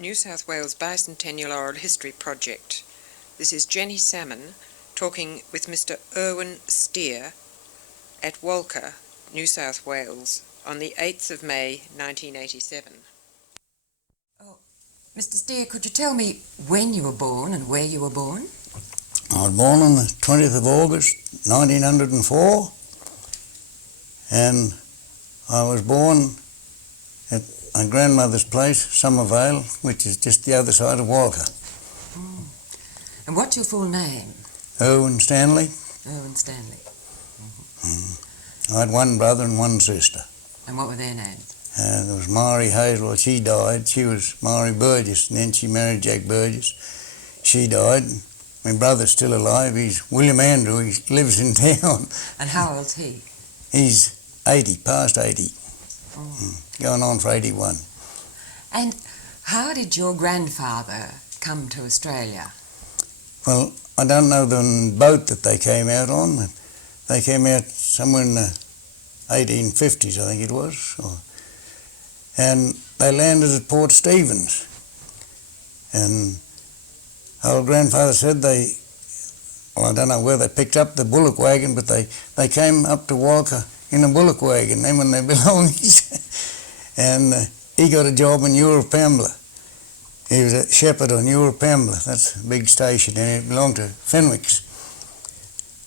New South Wales Bicentennial Oral History Project. This is Jenny Salmon talking with Mr. Irwin Stier at Walcha, New South Wales, on the 8th of May 1987. Oh, Mr. Stier, could you tell me when you were born and where you were born? I was born on the 20th of August 1904, and I was born at my grandmother's place, Somervale, which is just the other side of Walcha. And what's your full name? Irwin Stanley. Irwin Stanley. I had one brother and one sister. And what were their names? There was Mary Hazel. She died. She was Mary Burgess, and then she married Jack Burgess. She died. My brother's still alive. He's William Andrew. He lives in town. And how old's he? He's 80, past 80. Going on for 81. And how did your grandfather come to Australia? Well, I don't know the boat that they came out on, but they came out somewhere in the 1850s, I think it was. And they landed at Port Stephens. And old grandfather said I don't know where they picked up the bullock wagon, but they came up to Walcha in a bullock wagon, them and their belongings. And he got a job in Pambla. He was a shepherd on Pambla. That's a big station, and it belonged to Fenwick's.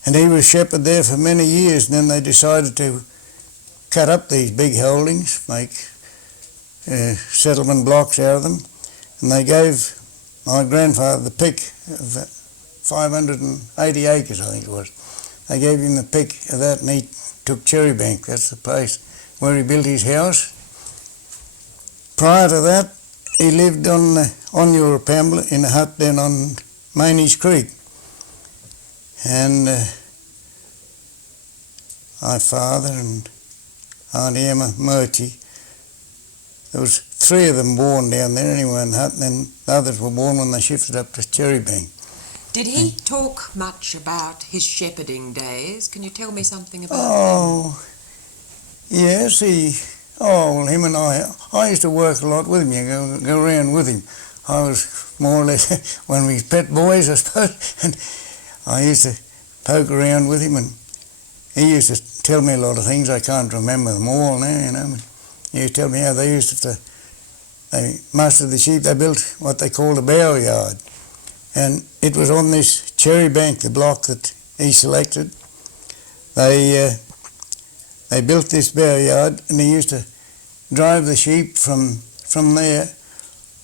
And he was shepherd there for many years, and then they decided to cut up these big holdings, make settlement blocks out of them, and they gave my grandfather the pick of 580 acres, I think it was. They gave him the pick of that, and he took Cherrybank. That's the place where he built his house. Prior to that, he lived on Pambla in a hut down on Mainey's Creek. And my father and Aunt Emma Murchie, there was 3 of them born down there anyway in the hut, and then the others were born when they shifted up to Cherrybank. Did he talk much about his shepherding days? Can you tell me something about them? Yes, him and I used to work a lot with him, go around with him. I was more or less one of his pet boys, I suppose, and I used to poke around with him, and he used to tell me a lot of things. I can't remember them all now, He used to tell me how they most of the sheep, they built what they called a bower yard. And it was on this Cherrybank, the block that he selected. They built this bower yard, and he used to drive the sheep from there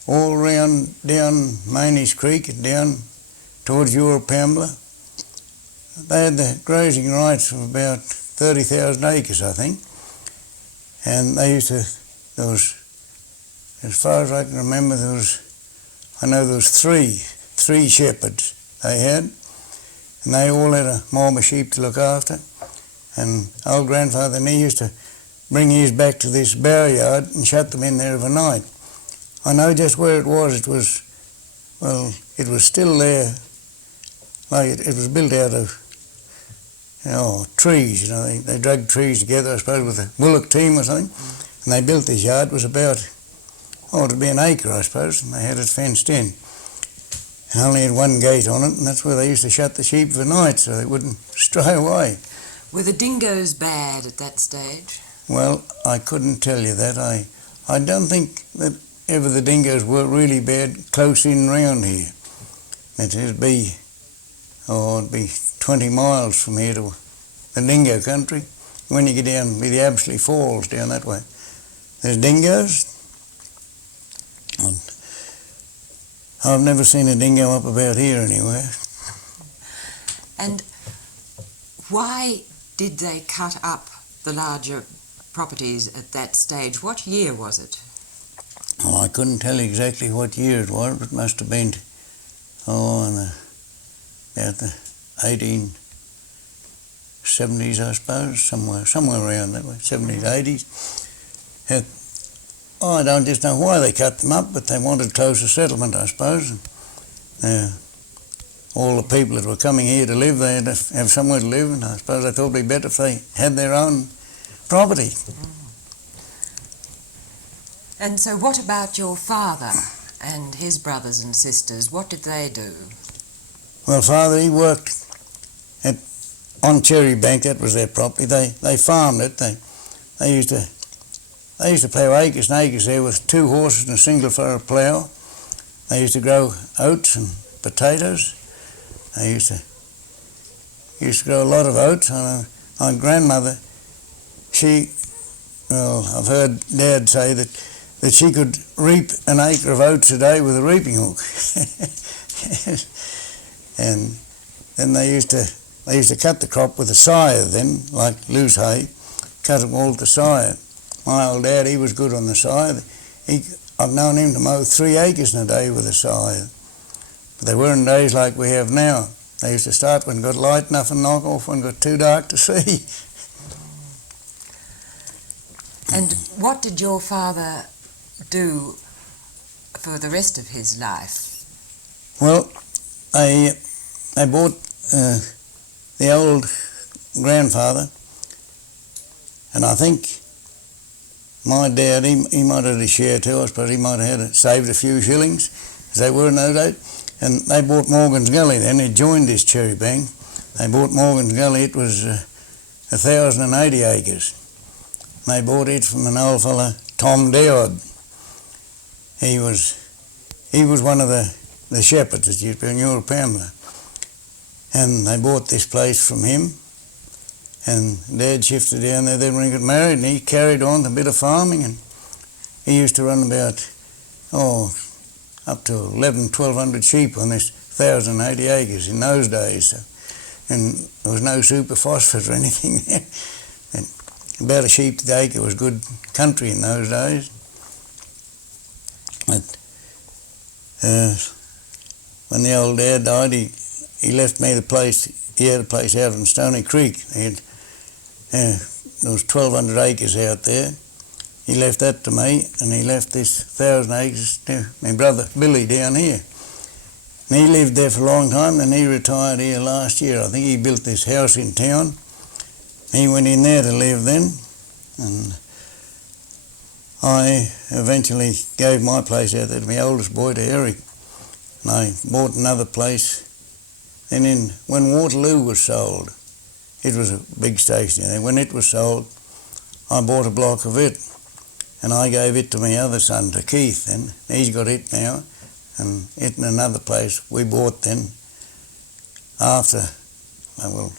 all round down Mainey's Creek and down towards Pambla. They had the grazing rights of about 30,000 acres, I think. And they used to, there was, as far as I can remember, there was three shepherds they had, and they all had a mob of sheep to look after. And old grandfather and he used to bring his back to this bower yard and shut them in there overnight. I know just where it was. It was still there. Like it was built out of trees. They dragged trees together, I suppose, with a bullock team or something. And they built this yard. It was about, it'd be an acre, I suppose, and they had it fenced in. And only had one gate on it, and that's where they used to shut the sheep for night so they wouldn't stray away. Were the dingoes bad at that stage? Well, I couldn't tell you that. I don't think that ever the dingoes were really bad close in round here. It'd be 20 miles from here to the dingo country. When you get down by the Absley Falls down that way, there's dingoes. I've never seen a dingo up about here anywhere. And why did they cut up the larger properties at that stage? What year was it? Well, I couldn't tell you exactly what year it was, but it must have been about the 1870s, I suppose, somewhere around that way, 70s, 80s. I don't just know why they cut them up, but they wanted closer settlement, I suppose. All the people that were coming here to live, they had to have somewhere to live, and I suppose they thought it'd be better if they had their own property. And so what about your father? and his brothers and sisters, what did they do? Well, Father, he worked on Cherry Bank. That was their property. They farmed it. They used to plough acres and acres there with 2 horses and a single furrow plough. They used to grow oats and potatoes. They used to grow a lot of oats. My grandmother, I've heard Dad say that she could reap an acre of oats a day with a reaping hook. And then they used to cut the crop with a scythe then, like loose hay, cut it all with the scythe. My old dad, he was good on the scythe. I've known him to mow 3 acres in a day with a scythe. But they weren't days like we have now. They used to start when it got light enough and knock off when it got too dark to see. And what did your father do for the rest of his life? Well, I bought the old grandfather, and I think my dad, he might have had a share too. I suppose he might have saved a few shillings, as they were in those days. And they bought Morgan's Gully then. He joined this Cherry Bank. They bought Morgan's Gully. It was 1,080 acres. They bought it from an old fella, Tom Dowd. He was one of the shepherds that used to be in your Pamela. And they bought this place from him. And Dad shifted down there then when he got married, and he carried on a bit of farming, and he used to run about, up to 1,100 sheep on this 1,080 acres in those days. And there was no super phosphate or anything there. And about a sheep to the acre was good country in those days. But when the old dad died, he left me the place. He had a place out in Stony Creek. There was 1,200 acres out there. He left that to me, and he left this 1,000 acres to my brother Billy down here. And he lived there for a long time, and he retired here last year. I think he built this house in town. He went in there to live then, and I eventually gave my place out there to my oldest boy, to Eric. And I bought another place. Then when Waterloo was sold, it was a big station. And when it was sold, I bought a block of it. And I gave it to my other son, to Keith, and he's got it now. And it in another place we bought then after, a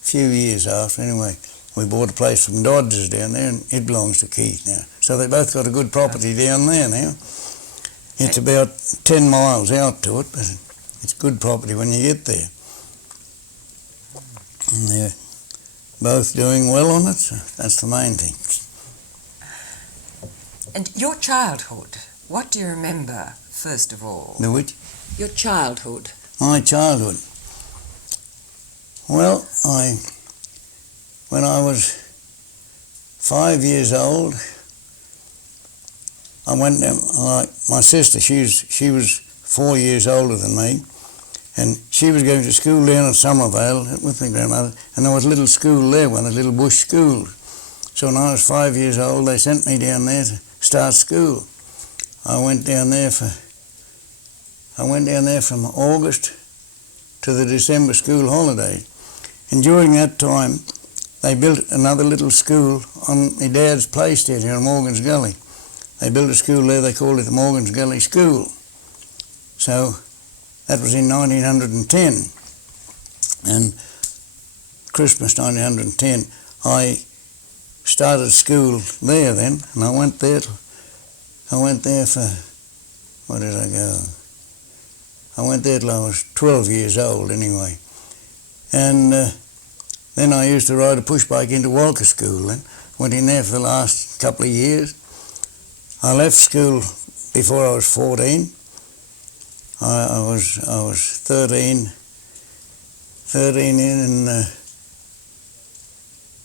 few years after anyway. We bought a place from Dodge's down there, and it belongs to Keith now. So they both got a good property down there now. It's about 10 miles out to it, but it's good property when you get there. And they're both doing well on it, so that's the main thing. And your childhood, what do you remember, first of all? The which? Your childhood. My childhood. Well, when I was 5 years old, I went down, my sister, she was 4 years older than me, and she was going to school down in Somervale with my grandmother, and there was a little school there, one of the little bush schools. So when I was 5 years old, they sent me down there to start school. I went down there from August to the December school holiday. And during that time, they built another little school on my dad's place there in Morgan's Gully. They built a school there, they called it the Morgan's Gully School. So that was in 1910. And Christmas 1910, I started school there then, and I went there for, where did I go? I went there till I was 12 years old anyway. And then I used to ride a push bike into Walcha school then. Went in there for the last couple of years. I left school before I was 14. I was 13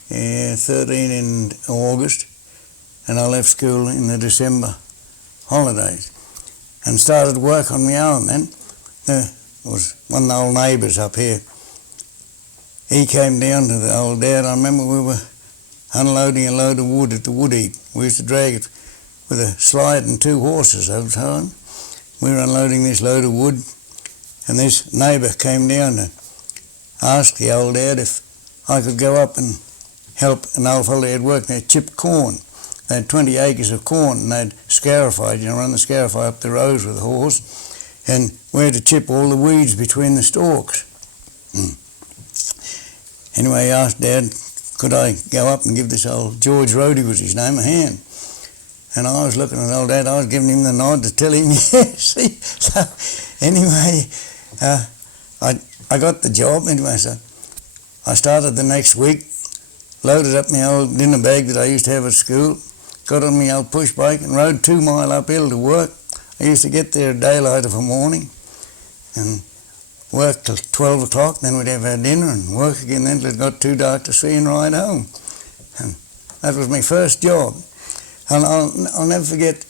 in August, and I left school in the December holidays and started work on my own then. There was one of the old neighbours up here. He came down to the old dad. I remember we were unloading a load of wood at the wood heap. We used to drag it with a slide and 2 horses over time. We were unloading this load of wood, and this neighbour came down and asked the old dad if I could go up and help an old fellow who had worked there chip corn. They had 20 acres of corn, and they'd scarified, run the scarifier up the rows with a horse, and we had to chip all the weeds between the stalks. Anyway, he asked Dad, could I go up and give this old George Rhodey, was his name, a hand? And I was looking at old Dad, I was giving him the nod to tell him yes. So anyway, I got the job. Anyway, so I started the next week, loaded up my old dinner bag that I used to have at school, got on my old push bike and rode 2 mile uphill to work. I used to get there at daylight of a morning and work till 12 o'clock, then we'd have our dinner and work again then till it got too dark to see and ride home. And that was my first job. And I'll never forget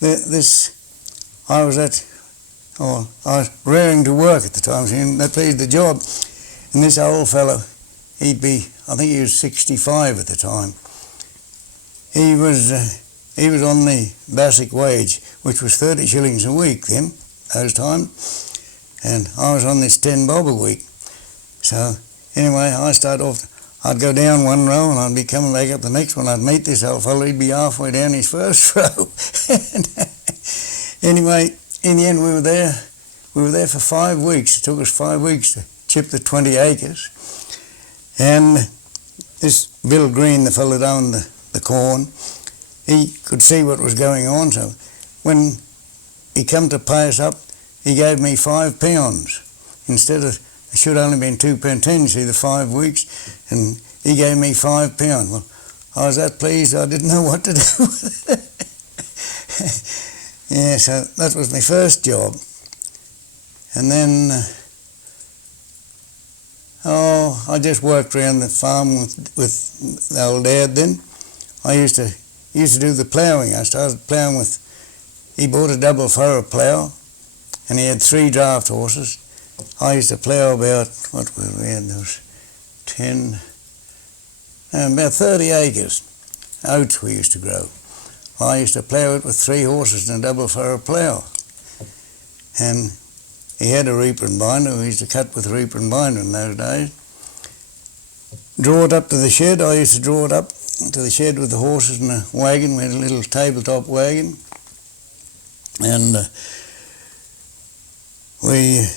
this. I was raring to work at the time, and that pleased the job. And this old fellow, I think he was 65 at the time. He was on the basic wage, which was 30 shillings a week then, those times. And I was on this 10 bob a week. So anyway, I started off. I'd go down one row and I'd be coming back up the next one. I'd meet this old fellow, he'd be halfway down his first row. Anyway, in the end we were there for 5 weeks. It took us 5 weeks to chip the 20 acres. And this Bill Green, the fellow that owned the corn, he could see what was going on. So when he come to pay us up, he gave me £5 instead of, it should only been £2.10, see, the 5 weeks, and he gave me £5. Well, I was that pleased I didn't know what to do with it. Yeah, so that was my first job. And then, I just worked around the farm with the old dad then. I used to do the ploughing. I started ploughing with, he bought a double furrow plough, and he had 3 draft horses. I used to plough about, what we had, there was about 30 acres. Oats we used to grow. I used to plough it with 3 horses and a double furrow plough. And he had a reaper and binder. We used to cut with a reaper and binder in those days. Draw it up to the shed. I used to draw it up to the shed with the horses and a wagon. We had a little tabletop wagon. And we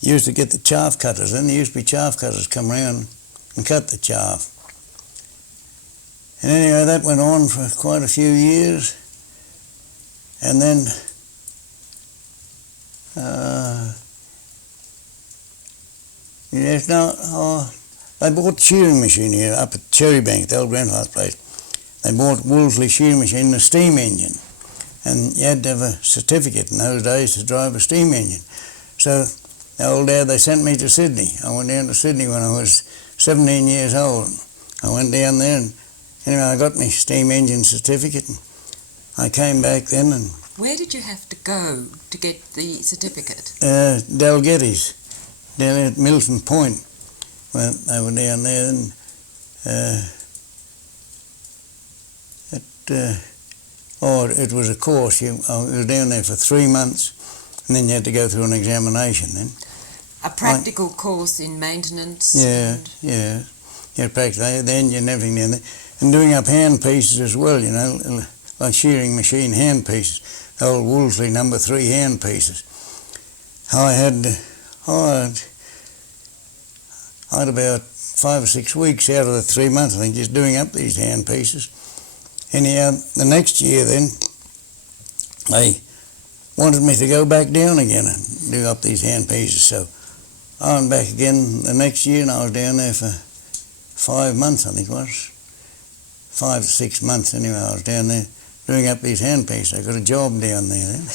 used to get the chaff cutters. Then there used to be chaff cutters come around and cut the chaff. And anyway, that went on for quite a few years. And then they bought the shearing machine here up at Cherrybank, the old grandfather's place. They bought Wolseley shearing machine and a steam engine. And you had to have a certificate in those days to drive a steam engine. So the old dad, they sent me to Sydney. I went down to Sydney when I was 17 years old. I went down there and anyway, I got my steam engine certificate and I came back then. And where did you have to go to get the certificate? Dalgetty's, down at Milton Point. Well, they were down there and it was a course. I was down there for 3 months and then you had to go through an examination then. A practical course in maintenance? Yeah. Practice the engine and everything down there. And doing up hand pieces as well, like shearing machine hand pieces, the old Wolseley number 3 hand pieces. I had about 5 or 6 weeks out of the 3 months, I think, just doing up these hand pieces. Anyhow, the next year then, they wanted me to go back down again and do up these hand pieces. So I went back again the next year and I was down there for 5 months, I think it was. 5 to 6 months anyway, I was down there doing up these hand pieces. I got a job down there then.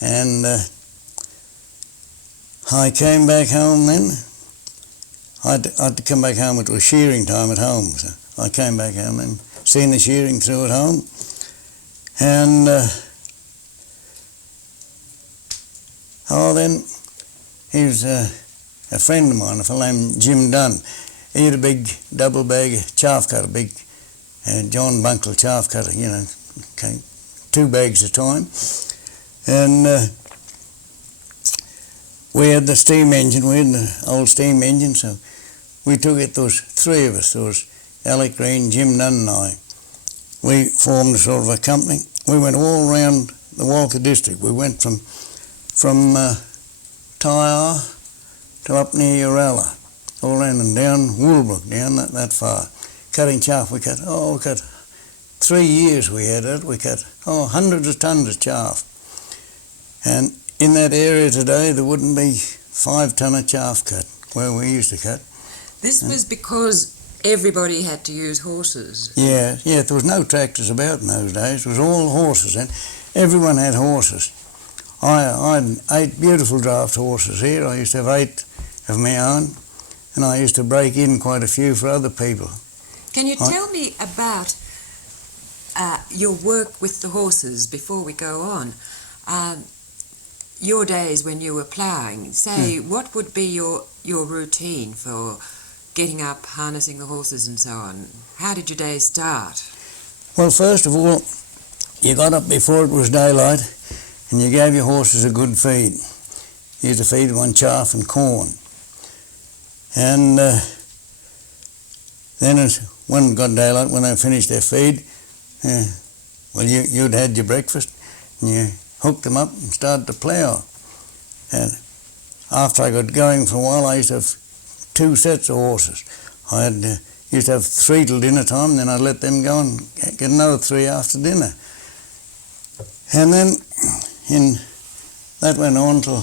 And I came back home then. I had to come back home, it was shearing time at home. So I came back home and seen the shearing through at home. And then he was a friend of mine, a fellow named Jim Dunn. He had a big double bag chaff cutter, big John Bunkle chaff cutter, 2 bags a time. And we had the steam engine, we had the old steam engine, so we took it, there was 3 of us, there was Alec Green, Jim Nunn and I. We formed a sort of a company. We went all around the Walcha district. We went from Tyre to up near Uralla, all around and down Woolbrook, down that far. Cutting chaff, we cut 3 years we had it. We cut hundreds of tons of chaff. And in that area today there wouldn't be 5 ton of chaff cut where we used to cut. This was because everybody had to use horses. Yeah, there was no tractors about in those days. It was all horses, and everyone had horses. I had 8 beautiful draft horses here. I used to have 8 of my own, and I used to break in quite a few for other people. Can you tell me about your work with the horses before we go on? Your days when you were ploughing, say, what would be your routine for getting up, harnessing the horses and so on? How did your day start? Well, first of all, you got up before it was daylight and you gave your horses a good feed. You used to feed them on chaff and corn. And then when it got daylight, when they finished their feed, you'd had your breakfast and you hooked them up and started to plough. And after I got going for a while, I used to have 2 sets of horses. I used to have 3 till dinner time, and then I'd let them go and get another 3 after dinner. And then that went on till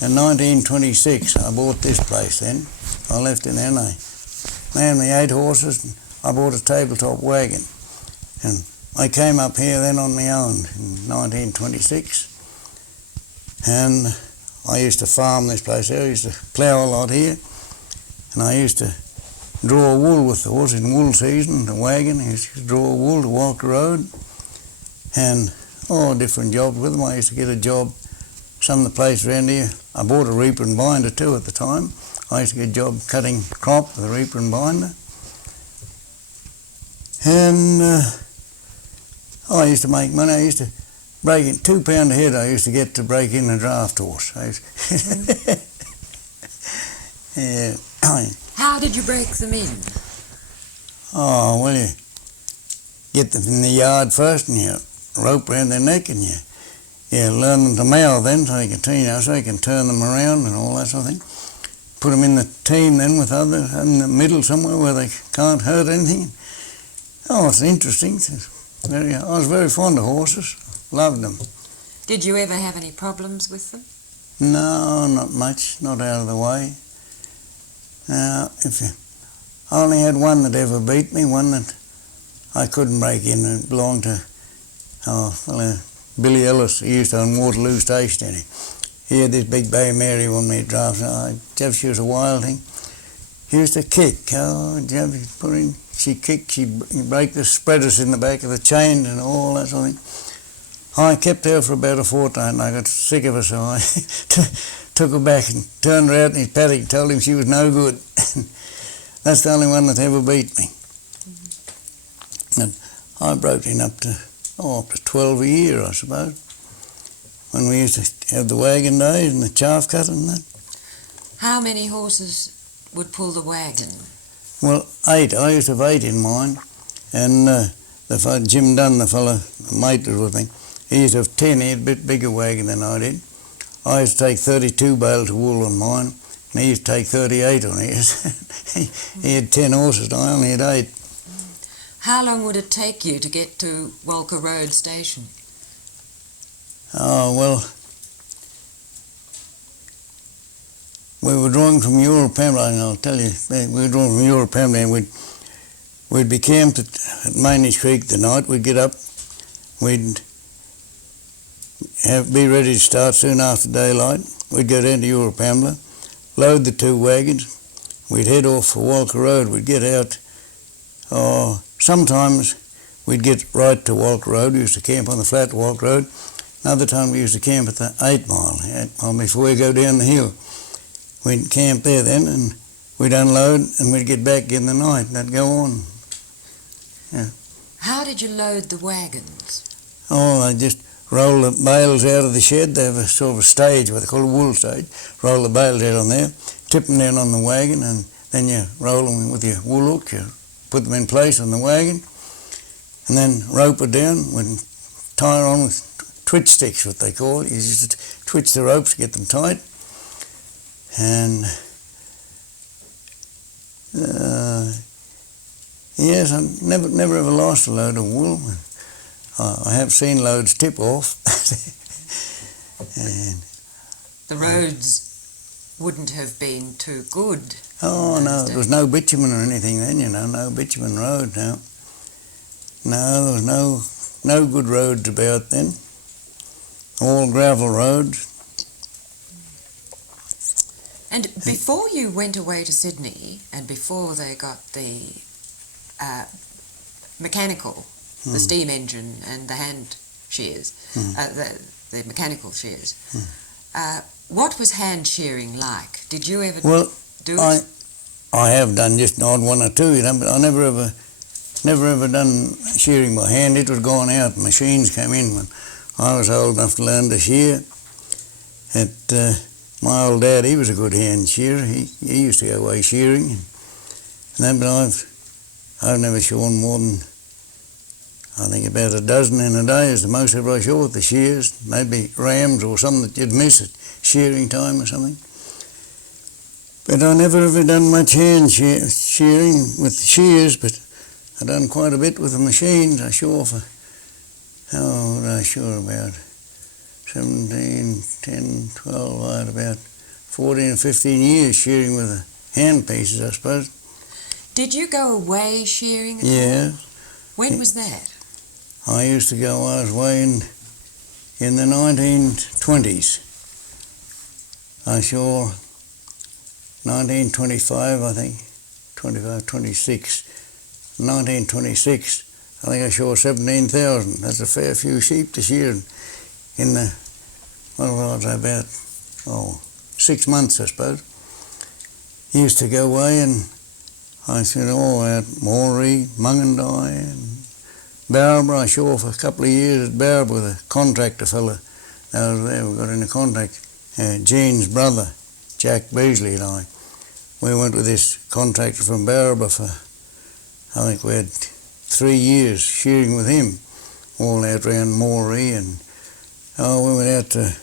in 1926. I bought this place then. I left in there and I manned my 8 horses, and I bought a tabletop wagon. And I came up here then on my own in 1926. And I used to farm this place here. I used to plough a lot here. And I used to draw wool with the horse in wool season, the wagon. I used to draw wool to Walcha Road. And different jobs with them. I used to get a job, some of the place around here. I bought a reaper and binder too at the time. I used to get a job cutting crop with a reaper and binder. And I used to make money. I used to break in £2 a head. I used to get to break in a draft horse. Yeah. How did you break them in? Oh, well, you get them in the yard first, and you rope around their neck, and you learn them to mouth then, so you can turn them around and all that sort of thing. Put them in the team then with others in the middle somewhere where they can't hurt anything. It's interesting. I was very fond of horses. Loved them. Did you ever have any problems with them? No, not much. Not out of the way. I only had one that ever beat me, one that I couldn't break in. It belonged to Billy Ellis. He used to own Waterloo Station. He had this big Bay Mary one me draft. She was a wild thing. He used to kick. She kicked, she'd break the spreaders in the back of the chain and all that sort of thing. I kept her for about a fortnight and I got sick of her, so I took her back and turned her out in his paddock and told him she was no good. That's the only one that ever beat me. And I broke in up to 12 a year, I suppose, when we used to have the wagon days and the chaff cutting and that. How many horses would pull the wagon? Well, 8. I used to have 8 in mine. And the fellow, Jim Dunn, the fellow, the mate that was with me, he used to have 10. He had a bit bigger wagon than I did. I used to take 32 bales of wool on mine, and he used to take 38 on his. He had 10 horses, and I only had 8. How long would it take you to get to Walcha Road Station? Oh, well, we were drawing from Europamla, and I'll tell you, we were drawing from Europamla, and we'd be camped at Mainish Creek the night. We'd get up, we'd be ready to start soon after daylight. We'd go down to Europamla, load the 2 wagons. We'd head off for Walcha Road. We'd get out. Sometimes we'd get right to Walcha Road. We used to camp on the flat Walcha Road. Another time we used to camp at the 8 mile before we go down the hill. We'd camp there then, and we'd unload, and we'd get back in the night, and that'd go on. Yeah. How did you load the wagons? Oh, they just roll the bales out of the shed. They have a sort of a stage, what they call a wool stage. Roll the bales out on there, tip them down on the wagon, and then you roll them with your wool hook. You put them in place on the wagon, and then rope it down and tie it on with twitch sticks, what they call it. You just twitch the ropes to get them tight. And yes, I never ever lost a load of wool. I have seen loads tip off. And The roads wouldn't have been too good. oh no, there was no bitumen or anything then, you know, no bitumen road now. No, there was no good roads about then. All gravel roads. And before you went away to Sydney, and before they got the mechanical, the steam engine and the hand shears, the mechanical shears, what was hand shearing like? Did you ever do it? I have done just an odd one or two, you know, but I never ever done shearing by hand. It was going out. Machines came in when I was old enough to learn to shear. My old dad, he was a good hand shearer. He used to go away shearing, and then, but I've never shorn more than, I think, about a dozen in a day is the most ever I shore with the shears. Maybe rams or something that you'd miss at shearing time or something. But I never ever done much hand shearing with the shears, but I done quite a bit with the machines. I shore for, how did I shore about 17, 10, 12, I had about 14 or 15 years shearing with the hand pieces, I suppose. Did you go away shearing at all? Yeah. When was that? I used to go, I was away in the 1920s. I shore 1925, I think, 25, 26. 1926, I think I shore 17,000. That's a fair few sheep to shear in the, what was I, about 6 months, I suppose. Used to go away, and I said, out Moree, Mungandai, and Barabra. I shore for a couple of years at Barabra with a contractor fella that was there. We got in a contract. Jean's brother, Jack Beasley, and I. We went with this contractor from Barabra for, I think we had 3 years shearing with him, all out round Moree, and we went out to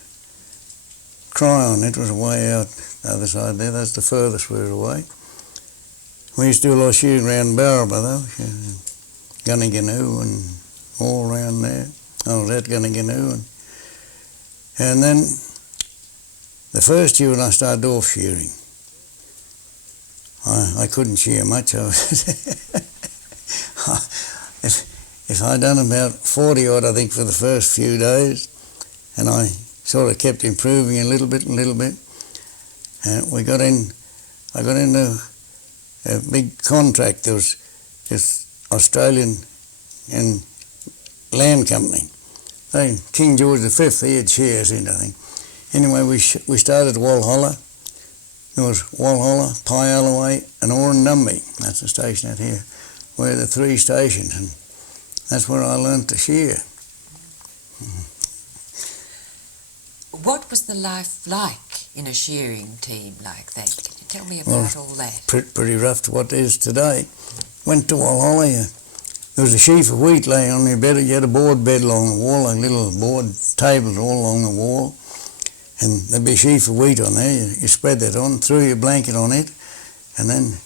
Tryon. It was way out the other side there. That's the furthest we were away. We used to do a lot of shearing around Barabra though, Gunniganoo and all around there. I was at Gunniganoo, and then the first year when I started off shearing, I couldn't shear much. If I'd done about 40 odd, I think, for the first few days, and I sort of kept improving a little bit, and I got into a big contract. There was this Australian and land company. King George V, he had shares in, I think. Anyway, we started Walcha. There was Walcha, Pyalloway and Orundumby. That's the station out here. We're the 3 stations, and that's where I learnt to shear. What was the life like in a shearing team like that? Can you tell me about all that? Pretty rough to what it is today. Went to Walcha, there was a sheaf of wheat laying on your bed. You had a board bed along the wall, like little board tables all along the wall, and there'd be a sheaf of wheat on there. You spread that on, threw your blanket on it, and then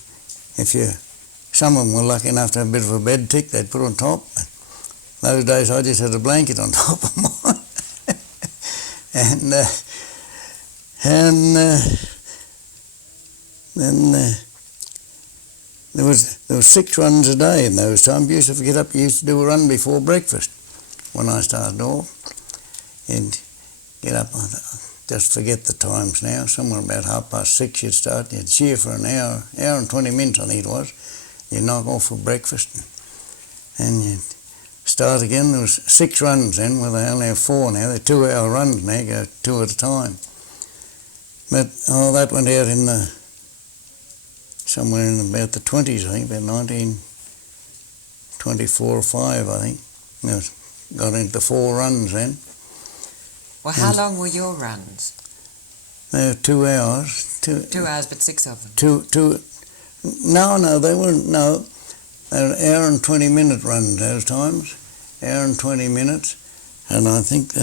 some of them were lucky enough to have a bit of a bed tick they'd put on top. But those days I just had a blanket on top of mine. and then there was 6 runs a day in those times. You used to get up, you used to do a run before breakfast when I started off. You'd get up, just forget the times now, somewhere about 6:30 you'd start. You'd shear for an hour and 20 minutes I think it was. You'd knock off for breakfast and you'd start again. There was 6 runs then, well they only have 4 now. They're 2-hour runs now, you go 2 at a time. But that went out in somewhere in about the 20s, I think, about 1924 or 5, I think. There was got into 4 runs then. Well, how long were your runs? They were 2 hours. 2 hours, but 6 of them. No, they weren't, no. They were hour and 20-minute runs those times. Hour and 20 minutes. And I think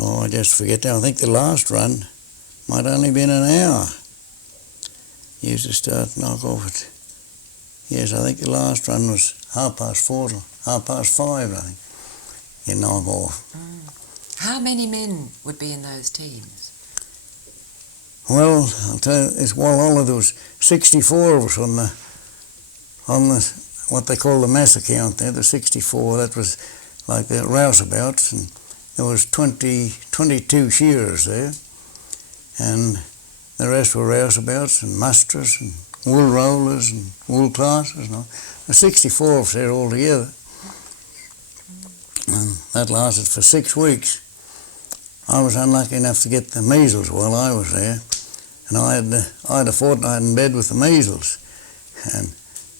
I just forget now, I think the last run might only been an hour. Used to start, knock off at, yes, I think the last run was 4:30 to 5:30, I think, you knock off. How many men would be in those teams? Well, I'll tell you, it's Walhalla, there was 64 of us on the what they call the mass account there, the 64, that was like the rouseabouts, and there was 22 shearers there, and the rest were rouseabouts and musters and wool rollers and wool classers and all. There's 64 of us there altogether, and that lasted for 6 weeks. I was unlucky enough to get the measles while I was there, and I had a fortnight in bed with the measles, and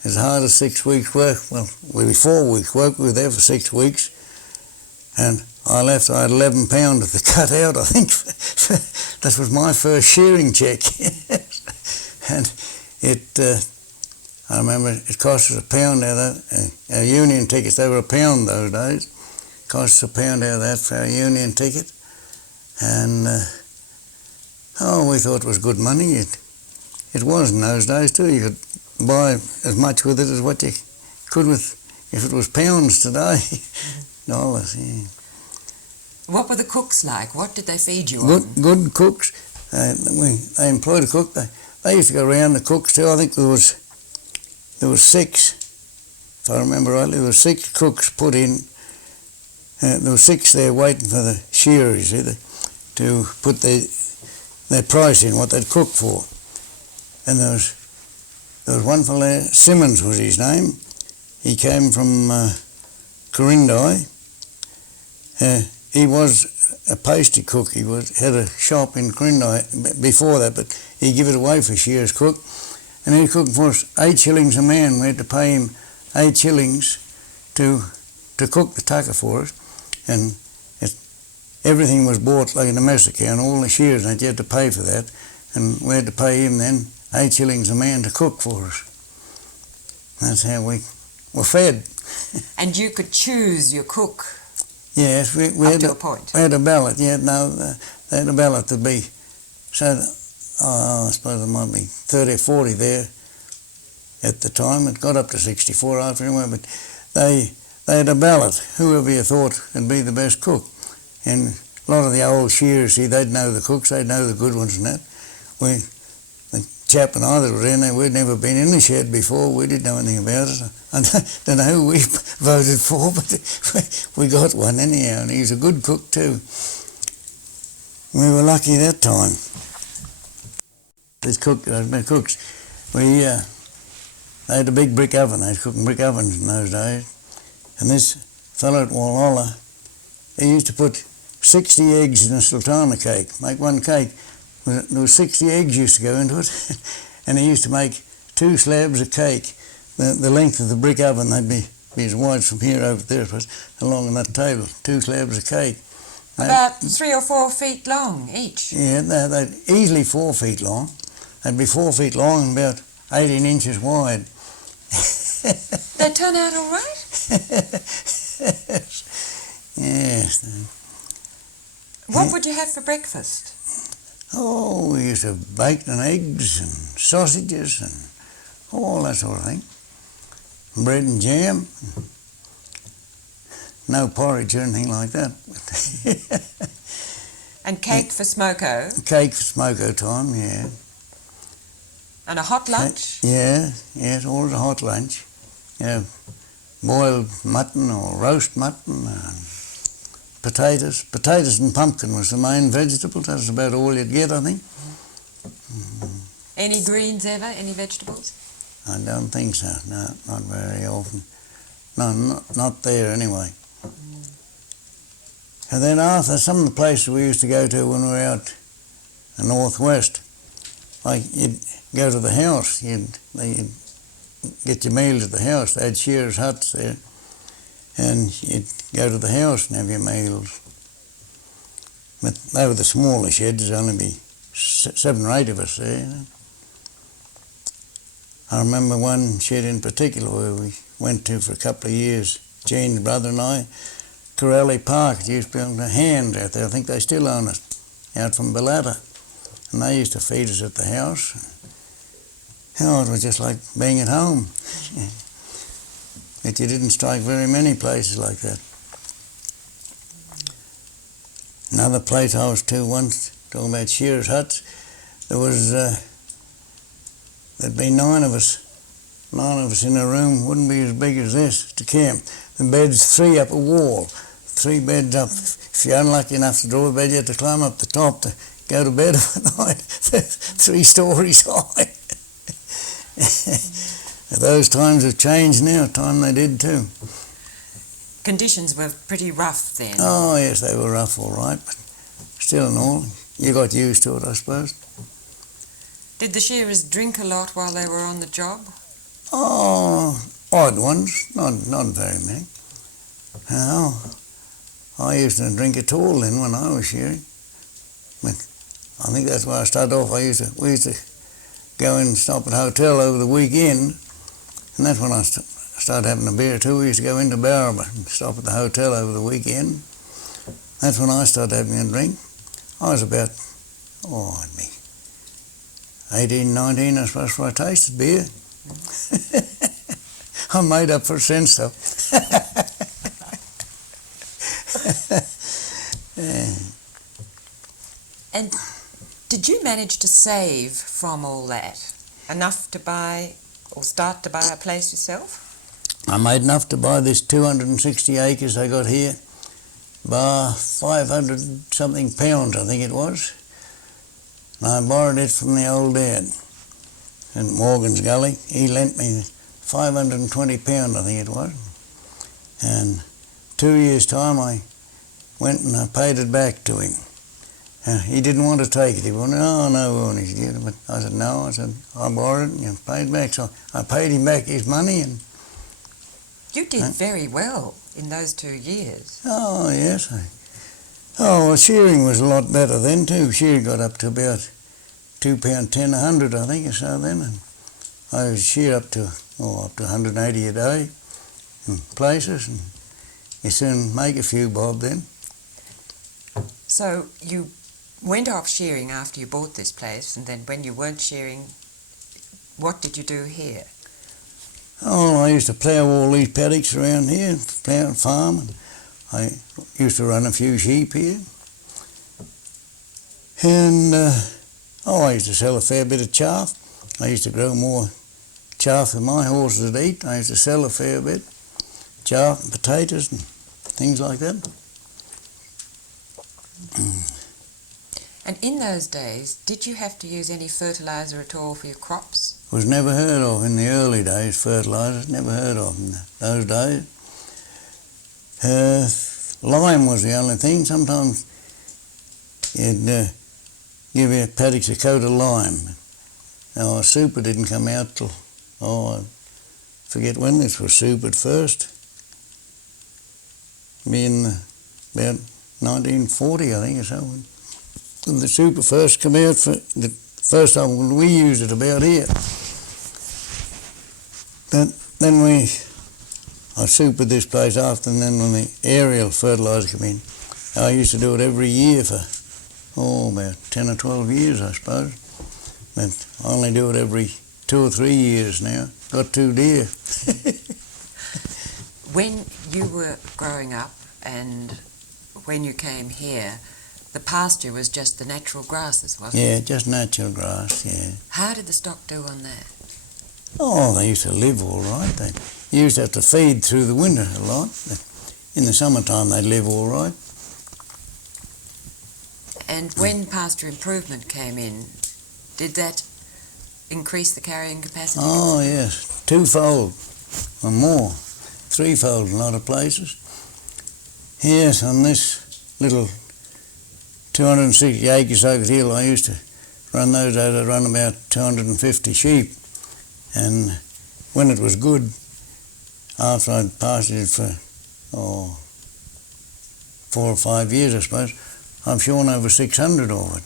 as hard as 6 weeks work, well, maybe 4 weeks work, we were there for 6 weeks, and I left, I had 11 pound to cut out, I think. That was my first shearing check. And I remember it cost us £1 out of that. Our union tickets, they were £1 those days. It cost us £1 out of that for our union ticket. And, we thought it was good money. It was in those days too. You could buy as much with it as what you could with, if it was pounds today. Dollars, yeah. What were the cooks like? What did they feed you on? Good cooks. They employed a cook. They used to go around, the cooks too. I think there was 6, if I remember rightly. There were 6 cooks put in. There were 6 there waiting for the shearers to put their price in, what they'd cook for. And there was one fellow there, Simmons was his name. He came from Corindi. He was a pastry cook. He had a shop in Corindi before that, but he gave it away for shearers cook. And he cooked for us 8 shillings a man. We had to pay him 8 shillings to cook the tucker for us. And everything was bought like in the mess account, all the shears, and you had to pay for that. And we had to pay him then 8 shillings a man to cook for us. That's how we were fed. And you could choose your cook? Yes, we up to a point. We had a ballot, yeah, no, they had a ballot to be, so I suppose there might be 30 or 40 there at the time. It got up to 64 after anyway, but they had a ballot, whoever you thought would be the best cook. And a lot of the old shearers, they'd know the cooks, they'd know the good ones and that. The chap and I that were in there, we'd never been in the shed before, we didn't know anything about it. I don't know who we voted for, but we got one anyhow, and he was a good cook too. We were lucky that time. These cooks, they had a big brick oven, they was cooking brick ovens in those days. And this fellow at Walhalla, he used to put 60 eggs in a sultana cake, make one cake. There was 60 eggs used to go into it, and he used to make 2 slabs of cake. The length of the brick oven, they'd be as wide from here over there, along on that table, 2 slabs of cake. About 3 or 4 feet long each? Yeah, they'd easily 4 feet long. They'd be 4 feet long and about 18 inches wide. They turn out all right? Yes. What would you have for breakfast? Oh, we used to have bacon and eggs and sausages and all that sort of thing. Bread and jam. No porridge or anything like that. And cake for smoko? Cake for smoko time, yeah. And a hot lunch? Yes, always a hot lunch. Boiled mutton or roast mutton, and potatoes. Potatoes and pumpkin was the main vegetable. That was about all you'd get, I think. Any greens ever? Any vegetables? I don't think so, no, not very often. No, not there anyway. And then after, some of the places we used to go to when we were out the northwest, like you'd go to the house, you'd get your meals at the house. They had shearers' huts there, and you'd go to the house and have your meals. But they were the smaller sheds, there'd only be 7 or 8 of us there. You know. I remember one shed in particular where we went to for a couple of years, Jean's brother and I, Corrali Park. It used to be on the hands out there. I think they still own it, out from Belata. And they used to feed us at the house. Oh, it was just like being at home. But you didn't strike very many places like that. Another place I was to once, talking about shearers' huts, there was, there'd be 9 of us in a room, wouldn't be as big as this, to camp. The beds 3 up a wall, 3 beds up. If you're unlucky enough to draw a bed, you had to climb up the top to go to bed overnight, 3 stories high. Those times have changed now, time they did too. Conditions were pretty rough then. Oh yes, they were rough all right, but still and all, you got used to it, I suppose. Did the shearers drink a lot while they were on the job? Oh, odd ones, not very many. No, I used to drink at all then when I was shearing. But I think that's why I started off. We used to go in and stop at a hotel over the weekend, and that's when I started having a beer too. We used to go into Barraba and stop at the hotel over the weekend. That's when I started having a drink. I was about, I'd be 18, 19, I suppose, before I tasted beer. I made up for it since, though. Yeah. And did you manage to save from all that? Enough to buy or start to buy a place yourself? I made enough to buy this 260 acres I got here, by 500 something pounds, I think it was. And I borrowed it from the old dad in Morgan's Gully. He lent me 520 pounds, I think it was. And 2 years' time I went and I paid it back to him. He didn't want to take it. He wanted, no, he said, but I said, no. I said, I borrowed it and paid back. So I paid him back his money. And you did very well in those 2 years. Oh, yes. Well, shearing was a lot better then too. Shearing got up to about £2.10 a hundred, I think, or so then. And I was shear up to 180 a day in places. And you soon make a few bob then. So you went off shearing after you bought this place, and then when you weren't shearing, what did you do here? Oh, I used to plough all these paddocks around here, plough and farm. And I used to run a few sheep here. And, I used to sell a fair bit of chaff. I used to grow more chaff than my horses would eat. I used to sell a fair bit. Chaff and potatoes and things like that. And in those days, did you have to use any fertiliser at all for your crops? Was never heard of in the early days, fertilisers, never heard of in those days. Lime was the only thing. Sometimes you'd give your paddocks a coat of lime. Now, super didn't come out till, I forget when this was supered first. Being about 1940, I think, or so. When the super first came out, for the first time when we used it about here. But then I supered this place after, and then when the aerial fertiliser came in, I used to do it every year for, about 10 or 12 years, I suppose. But I only do it every 2 or 3 years now. Got too dear. When you were growing up and when you came here, the pasture was just the natural grasses, wasn't it? Yeah, just natural grass, yeah. How did the stock do on that? Oh, they used to live all right. They used to have to feed through the winter a lot. But in the summertime, they'd live all right. And when pasture improvement came in, did that increase the carrying capacity? Oh, yes, twofold or more, threefold in a lot of places. Yes, on this little 260 acres over here, I used to run those out. I'd run about 250 sheep. And when it was good, after I'd pastured it for 4 or 5 years, I suppose. I've shorn over 600 of it.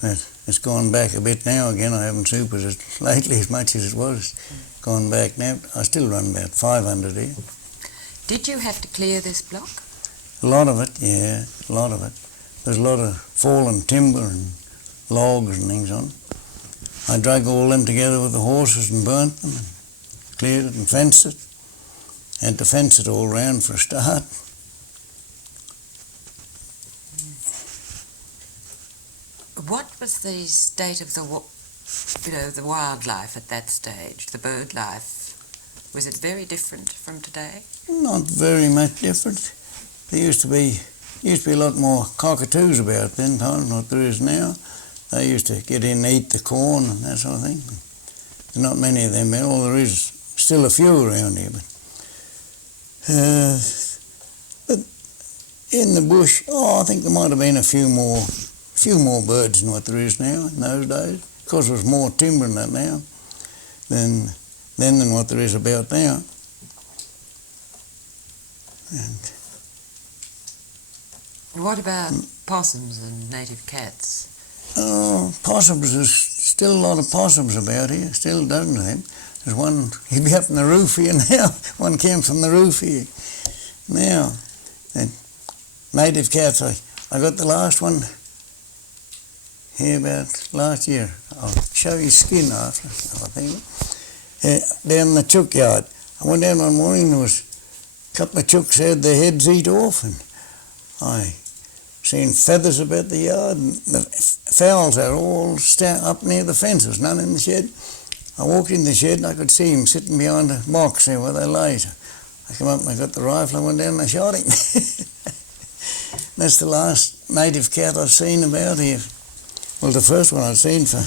But it's gone back a bit now again. I haven't supered it lately as much as it was. It's gone back now. I still run about 500 here. Did you have to clear this block? A lot of it, yeah, a lot of it. There's a lot of fallen timber and logs and things on it. I drug all them together with the horses and burnt them and cleared it and fenced it. Had to fence it all round for a start. What was the state of the wildlife at that stage, the bird life? Was it very different from today? Not very much different. There used to be a lot more cockatoos about then time than what there is now. They used to get in and eat the corn and that sort of thing. There's not many of them there. All there is still a few around here. But in the bush, I think there might have been a few more birds than what there is now in those days. Of course, there's more timber in that now than what there is about now. And what about possums and native cats? Possums, there's still a lot of possums about here, still dozens of them. There's one, he'd be up on the roof here now, one camps on the roof here now. And native cats, I got the last one here about last year. I'll show you skin after, I think. Down in the chook yard. I went down one morning, there was a couple of chooks had their heads eat off, and I seen feathers about the yard, and the fowls are all up near the fences, none in the shed. I walked in the shed and I could see him sitting behind a box there where they lay. So I come up and I got the rifle, I went down and I shot him. That's the last native cat I've seen about here. Well, the first one I'd seen for,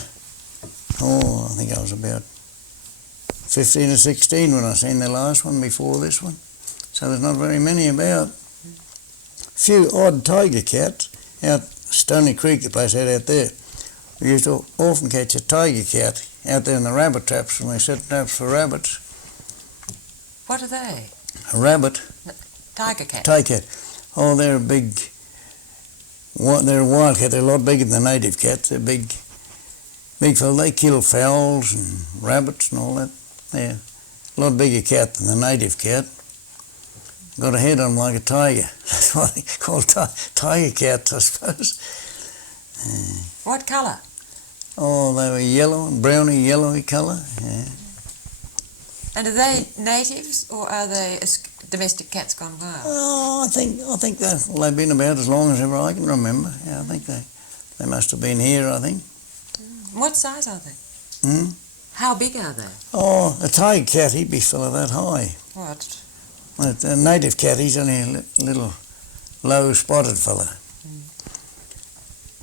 I think I was about 15 or 16 when I seen the last one before this one. So there's not very many about. Few odd tiger cats out Stony Creek, the place out there. We used to often catch a tiger cat out there in the rabbit traps when they set traps for rabbits. What are they? A rabbit. Tiger cat? Tiger cat. Oh, they're a big, they're a wild cat. They're a lot bigger than the native cats. They're big fellow. They kill fowls and rabbits and all that. They're a lot bigger cat than the native cat. Got a head on them like a tiger. That's why they call tiger cats, I suppose. What colour? Oh, they were yellow, browny yellowy colour. Yeah. And are they natives or are they domestic cats gone wild? Oh, I think they've been about as long as ever I can remember. Yeah, I think they must have been here, I think. What size are they? Hmm? How big are they? Oh, a tiger cat, he'd be full of that high. What? But a native cat, he's only a little low spotted fella.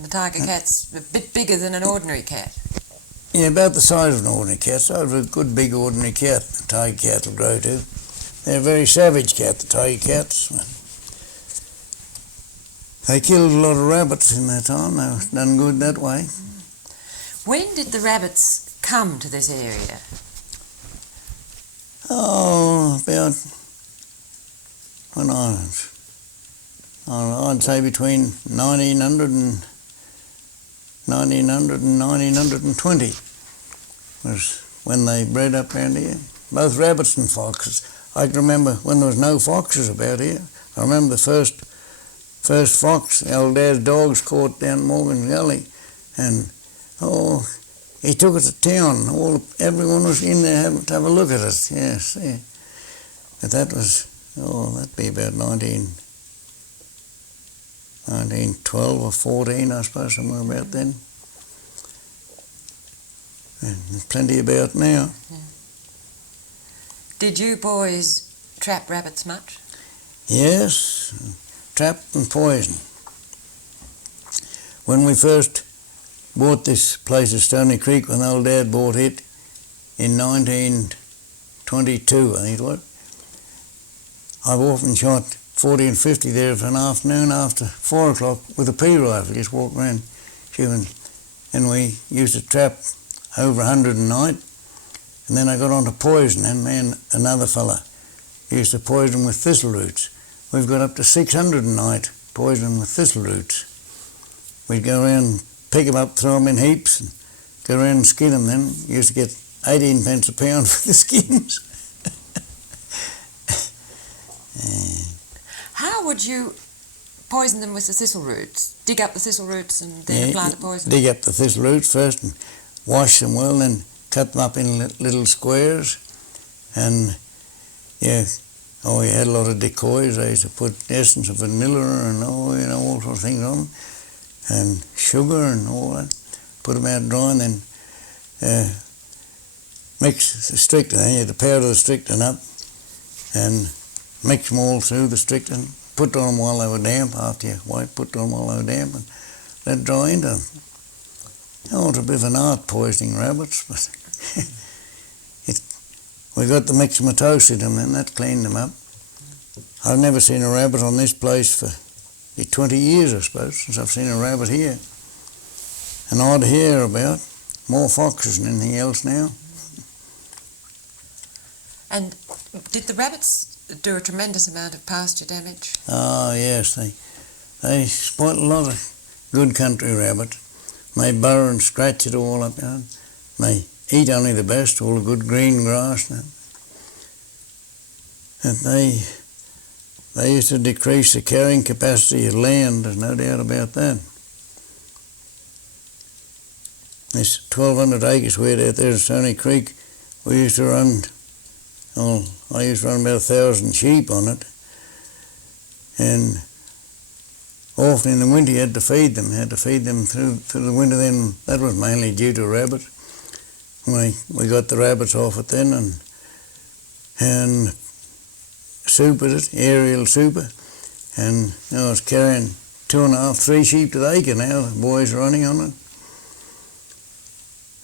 The tiger cat's a bit bigger than an ordinary cat. Yeah, about the size of an ordinary cat. So a good big ordinary cat, the tiger cat will grow to. They're a very savage cat, the tiger cats. They killed a lot of rabbits in their time. They were done good that way. When did the rabbits come to this area? Oh, about when I'd say between 1900 and 1920 was when they bred up around here. Both rabbits and foxes. I can remember when there was no foxes about here. I remember the first fox, the old dad's dogs caught down Morgan's Gully, and he took it to town. Everyone was in there to have a look at it. Yes, yeah. But that was that'd be about 1912 or 14, I suppose, somewhere about then. And there's plenty about now. Yeah. Did you boys trap rabbits much? Yes, trap and poison. When we first bought this place at Stony Creek, when old Dad bought it in 1922, I think it was, I've often shot 40 and 50 there for an afternoon after 4 o'clock with a pea rifle, just walk around shooting. And we used to trap over 100 a night. And then I got onto poison, and another fella used to poison them with thistle roots. We've got up to 600 a night poison them with thistle roots. We'd go around, pick them up, throw them in heaps, and go around and skin them then. Used to get 18 pence a pound for the skins. How would you poison them with the thistle roots? Dig up the thistle roots and then apply the poison? Dig up the thistle roots first and wash them well, then cut them up in little squares. And you had a lot of decoys. I used to put essence of vanilla and all sorts of things on them, and sugar and all that. Put them out dry and then mix the strychnine. Then you had to powder the strychnine up and mix them all through the strychnine. Put on them while they were damp. After you put on them while they were damp and let dry into them. It's a bit of an art poisoning rabbits, but we got the myxomatosis in them then, that cleaned them up. I've never seen a rabbit on this place for 20 years, I suppose, since I've seen a rabbit here. An odd hair about, more foxes than anything else now. And did the rabbits do a tremendous amount of pasture damage? Oh, yes, they spoilt a lot of good country rabbits. They burrow and scratch it all up, They eat only the best, all the good green grass. And they used to decrease the carrying capacity of land, there's no doubt about that. This 1,200 acres we had out there at Stony Creek, we used to run, I used to run about 1,000 sheep on it. And often in the winter you had to feed them through the winter then. That was mainly due to rabbits. We got the rabbits off it then and supered it, aerial super. And I was carrying 2.5, 3 sheep to the acre now, the boys are running on it.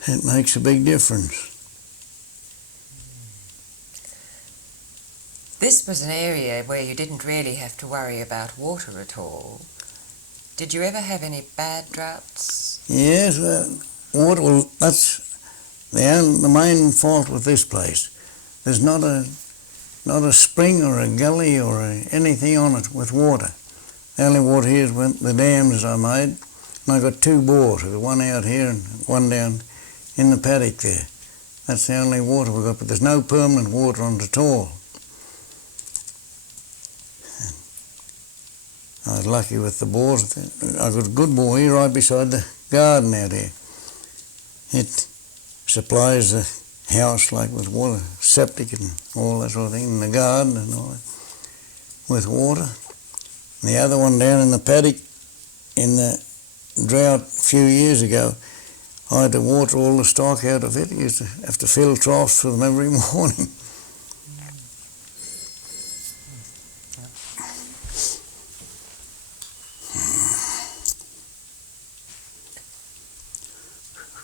It makes a big difference. This was an area where you didn't really have to worry about water at all. Did you ever have any bad droughts? Yes, water, that's the main fault with this place. There's not a spring or a gully or anything on it with water. The only water here is the dams I made. And I got 2 bores, one out here and one down in the paddock there. That's the only water we've got, but there's no permanent water on it at all. I was lucky with the bores. I got a good bore here right beside the garden out here. It supplies the house like with water, septic and all that sort of thing, in the garden and all that, with water. And the other one down in the paddock, in the drought a few years ago, I had to water all the stock out of it. I used to have to fill troughs for them every morning.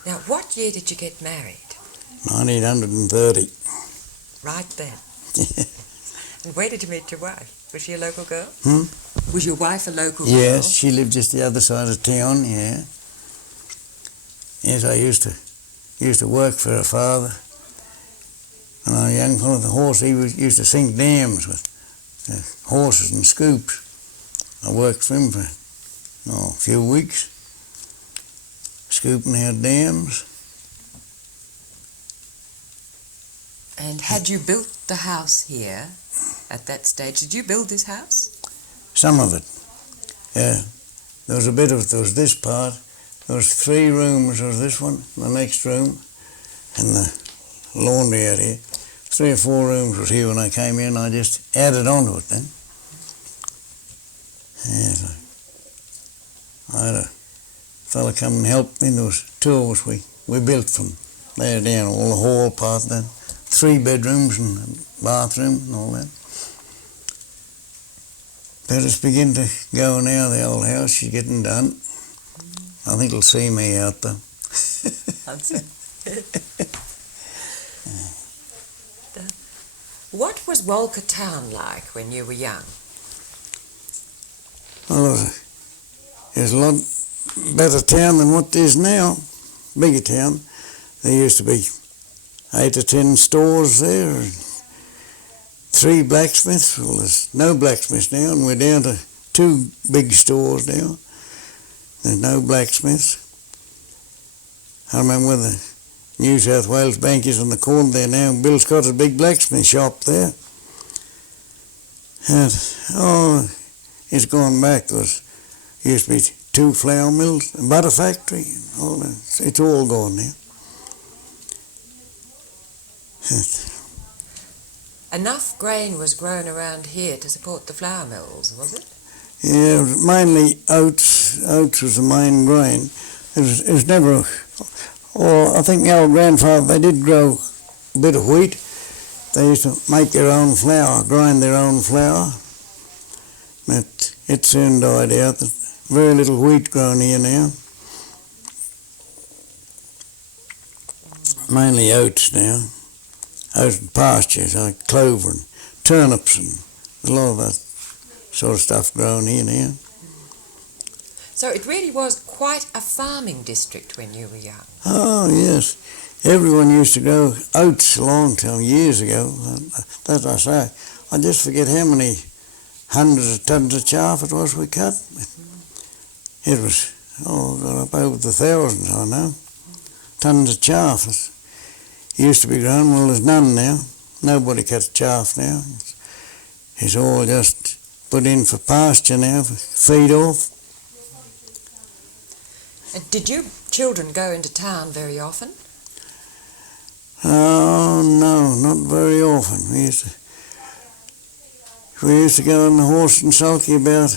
Now, what year did you get married? 1930. Right then. And where did you meet your wife? Was she a local girl? Hmm? Was your wife a local girl? Yes, she lived just the other side of town, yeah. Yes, I used to work for her father. When I was a young fellow, the horse, used to sink dams with horses and scoops. I worked for him for a few weeks, scooping out dams. And had you built the house here at that stage? Did you build this house? Some of it, yeah. There was this part. There was 3 rooms. There was this one, the next room, and the laundry out here. 3 or 4 rooms was here when I came in. I just added on to it then. Yeah, so I had a fella come and help me. There was 2 of us. We built from there down, all the hall part then. 3 bedrooms and a bathroom and all that. But it's beginning to go now, the old house. She's getting done. I think it'll see me out though. What was Walcha town like when you were young? Well, it was a lot better town than what it is now. Bigger town. There used to be 8 or 10 stores there. 3 blacksmiths. Well, there's no blacksmiths now, and we're down to 2 big stores now. There's no blacksmiths. I remember when the New South Wales Bank is on the corner there now. Bill's got a big blacksmith shop there. And, it's gone back. There used to be 2 flour mills, a butter factory. All that. It's all gone now. Enough grain was grown around here to support the flour mills, was it? Yeah, mainly oats. Oats was the main grain. It was never... Or I think my old grandfather, they did grow a bit of wheat. They used to make their own flour, grind their own flour. But it soon died out. There's very little wheat grown here now. Mainly oats now. Oats and pastures like clover and turnips and a lot of that sort of stuff grown here now. So it really was quite a farming district when you were young. Oh, yes. Everyone used to grow oats a long time, years ago. That I say. I just forget how many hundreds of tons of chaff it was we cut. It was, got up over the thousands, I know. Tons of chaff. It used to be grown, well, there's none now. Nobody cuts chaff now. It's all just put in for pasture now, for feed off. And did you children go into town very often? Oh, no, not very often. We used to go on the horse and sulky about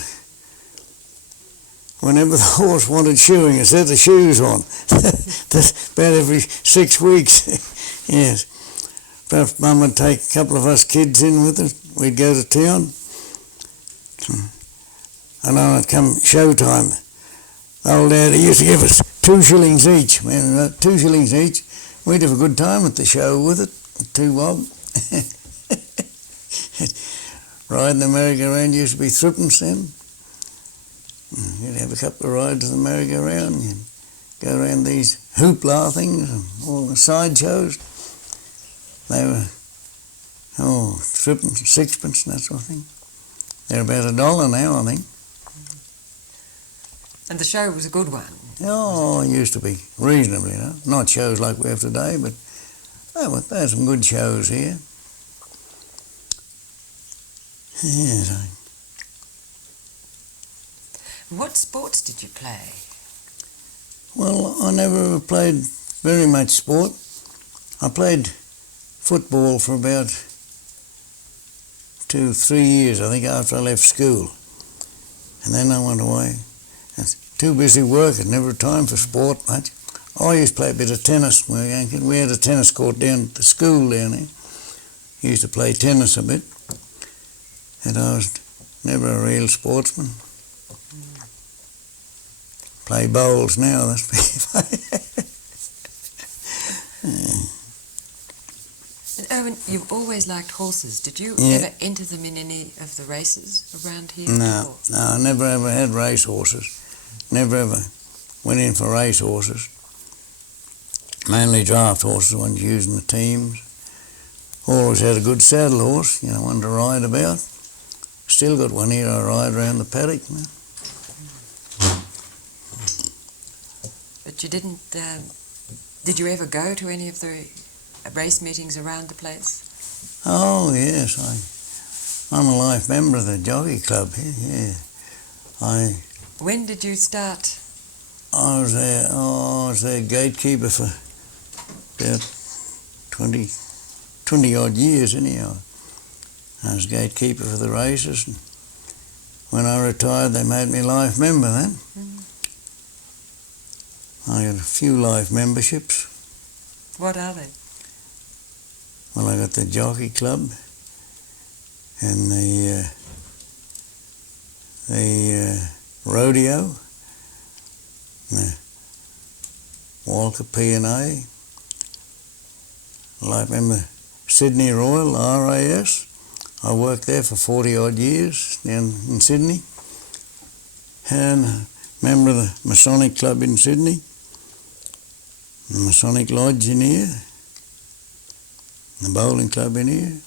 whenever the horse wanted shoeing, a set of shoes on. That's about every 6 weeks. Yes. Perhaps Mum would take a couple of us kids in with her. We'd go to town. And then it'd come showtime. Old Daddy used to give us 2 shillings each. Man, 2 shillings each. We'd have a good time at the show with it. 2 bob. Riding the merry-go-round used to be threepence then. You'd have a couple of rides of the merry-go-round. You'd go around these hoopla things and all the side shows. They were, threepence, 6pence and that sort of thing. They're about $1 now, I think. And the show was a good one? Oh, it used to be reasonably, Not shows like we have today, but there's some good shows here. Yes. What sports did you play? Well, I never played very much sport. I played football for about 2-3 years, I think, after I left school. And then I went away. Too busy working, never time for sport much. I used to play a bit of tennis. We had a tennis court down at the school down there. Used to play tennis a bit. And I was never a real sportsman. Play bowls now, that's And Irwin, you've always liked horses. Did you ever enter them in any of the races around here? No, I never ever had race horses. Never ever went in for race horses. Mainly draft horses, ones using the teams. Always had a good saddle horse, one to ride about. Still got one here I ride around the paddock. But you didn't... did you ever go to any of the race meetings around the place? Oh, yes. I'm a life member of the jockey club here, yeah. When did you start? I was their gatekeeper for about 20 odd years anyhow. I was gatekeeper for the races, and when I retired they made me life member then. I got a few life memberships. What are they? Well, I got the jockey club and the rodeo, the Walcha P&A, life member Sydney Royal, RAS. I worked there for 40 odd years down in Sydney, and a member of the Masonic Club in Sydney, the Masonic Lodge in here, the bowling club in here.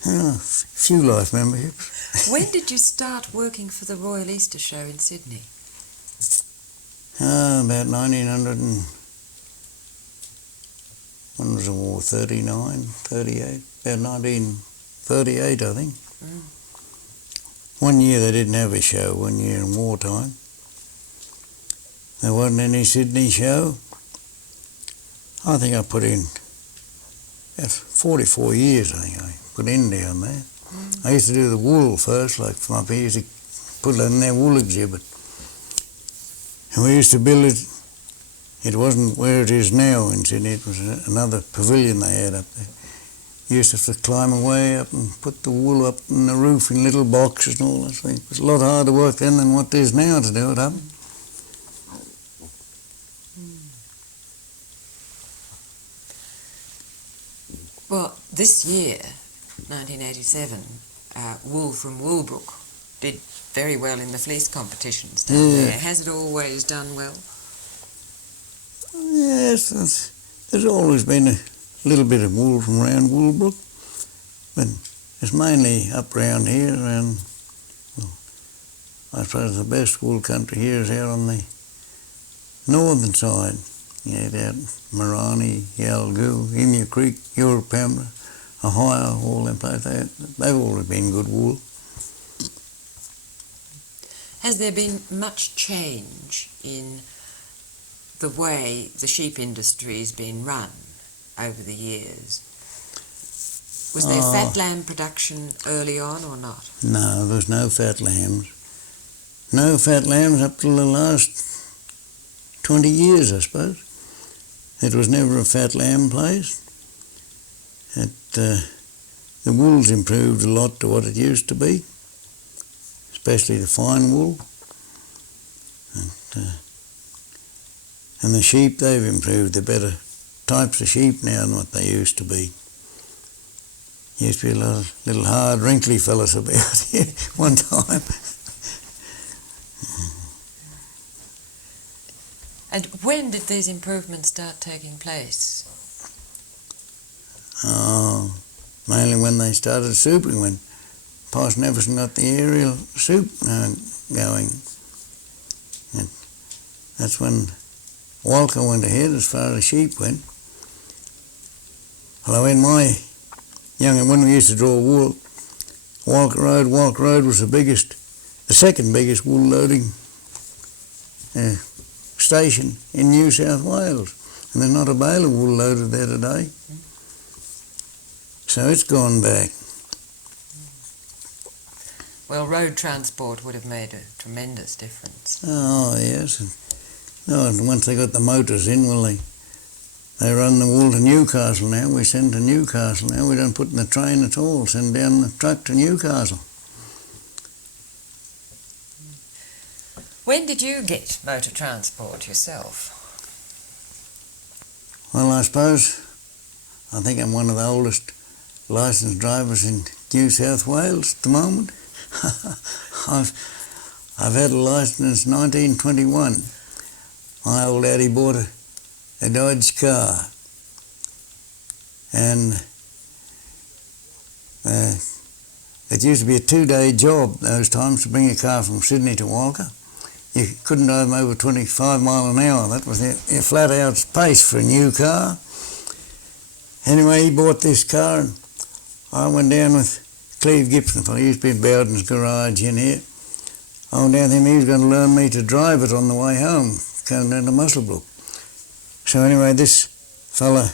Few life memberships. When did you start working for the Royal Easter Show in Sydney? About 1900 and... When was the war? 39, 38? About 1938, I think. Mm. One year they didn't have a show, one year in wartime. There wasn't any Sydney show. I think I put in about 44 years, I think I put in down there. Mm. I used to do the wool first, like from up here, used to put it in their wool exhibit. And we used to build it. It wasn't where it is now in Sydney, it was another pavilion they had up there. You used to have to climb away up and put the wool up in the roof in little boxes and all that thing. It was a lot harder work then than what it is now to do it up. Well, this year, 1987, wool from Woolbrook did very well in the fleece competitions down there. Has it always done well? Yes, there's always been a little bit of wool from around Woolbrook, but it's mainly up round here, around, well, I suppose the best wool country here is out on the northern side. Yeah, out Marani, Yalgoo, Emu Creek, Europamra, Ohio, all them places. They've always been good wool. Has there been much change in the way the sheep industry's been run over the years? Was there fat lamb production early on or not? No, there was no fat lambs. No fat lambs up till the last 20 years, I suppose. It was never a fat lamb place. The wool's improved a lot to what it used to be, especially the fine wool. And the sheep, they've improved. They're better types of sheep now than what they used to be. Used to be a lot of little hard, wrinkly fellas about here one time. And when did these improvements start taking place? Oh, mainly when they started souping, when Parson Everson got the aerial soup going. And that's when Walcha went ahead as far as sheep went. Although in my when we used to draw wool, Walcha Road was the second biggest wool loading station in New South Wales, and there's not a bale of wool loaded there today. So it's gone back. Well, road transport would have made a tremendous difference. Oh, yes. And once they got the motors in, well, they run the wool to Newcastle now. We send to Newcastle now. We don't put in the train at all. Send down the truck to Newcastle. When did you get motor transport yourself? Well, I think I'm one of the oldest licensed drivers in New South Wales at the moment. I've had a license since 1921. My old daddy bought a Dodge car, and it used to be a 2-day job those times to bring a car from Sydney to Walcha. You couldn't drive them over 25 mile an hour. That was their flat out pace for a new car. Anyway, he bought this car, and I went down with Cleve Gibson. He used to be in Bowden's garage in here. I went down with him. He was going to learn me to drive it on the way home, coming down to Muswellbrook. So anyway, this fella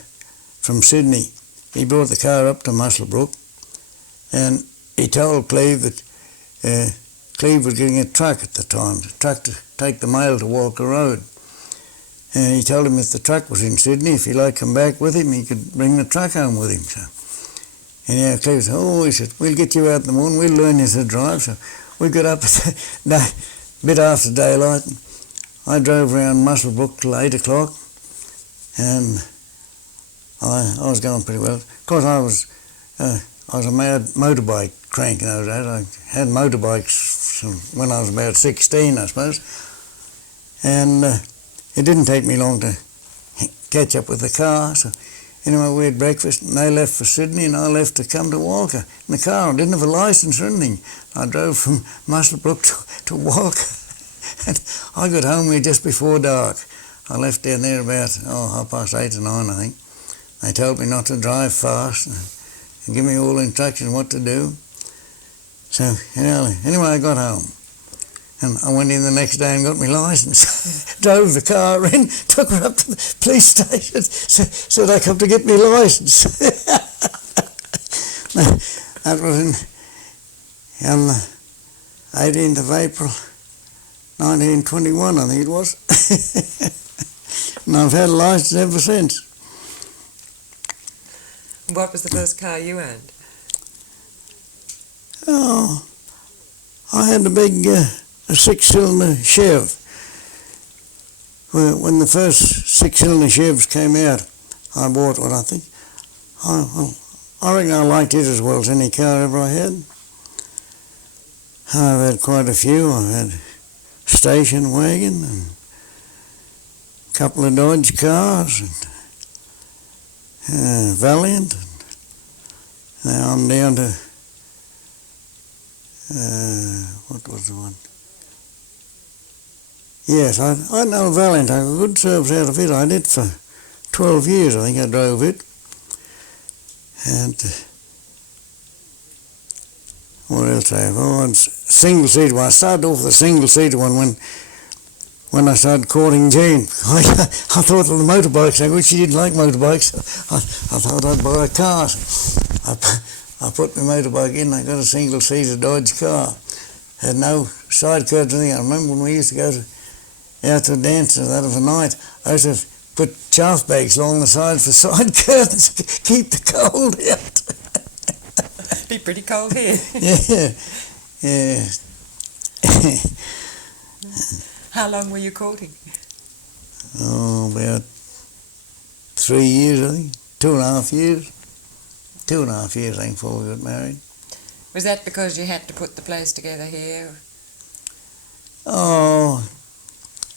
from Sydney, he brought the car up to Muswellbrook, and he told Cleve that Cleve was getting a truck at the time, a truck to take the mail to Walcha Road. And he told him if the truck was in Sydney, if he liked to come back with him, he could bring the truck home with him. So, anyhow, Cleve said, he said, we'll get you out in the morning, we'll learn you to drive. So we got up at a bit after daylight, and I drove around Muswellbrook till 8 o'clock, and I was going pretty well. Of course, I was a mad motorbike crank in those days. I had motorbikes when I was about 16, I suppose, and it didn't take me long to catch up with the car. So Anyway, we had breakfast and they left for Sydney and I left to come to Walcha in the car. I didn't have a licence or anything. I drove from Muswellbrook to Walcha and I got home here just before dark. I left down there about 8:30 or 9, I think. They told me not to drive fast and give me all the instructions what to do. So anyway, I got home. And I went in the next day and got my licence. Drove the car in, took her up to the police station, said I come to get my licence. That was on the 18th of April, 1921, I think it was. And I've had a licence ever since. What was the first car you owned? Oh, I had a big... a six-cylinder Chev. When the first six-cylinder Chevs came out, I bought one, I think. I reckon I liked it as well as any car ever I had. I've had quite a few. I've had station wagon and a couple of Dodge cars and Valiant. And now I'm down to, what was the one? Yes, I know Valiant. I got good service out of it. I did for 12 years, I think I drove it. And what else I have? Oh, and single-seater one. I started off with a single-seater one when I started courting Jane. I thought of the motorbikes, which she didn't like motorbikes. I thought I'd buy a car. I put my motorbike in, I got a single-seater Dodge car. Had no side curtains or anything. I remember when we used to go out to a dance that of a night, I used to put chaff bags along the sides for side curtains to keep the cold out. Be pretty cold here. Yeah. How long were you courting? Oh, about 3 years, I think. 2.5 years. 2.5 years, I think, before we got married. Was that because you had to put the place together here? Oh,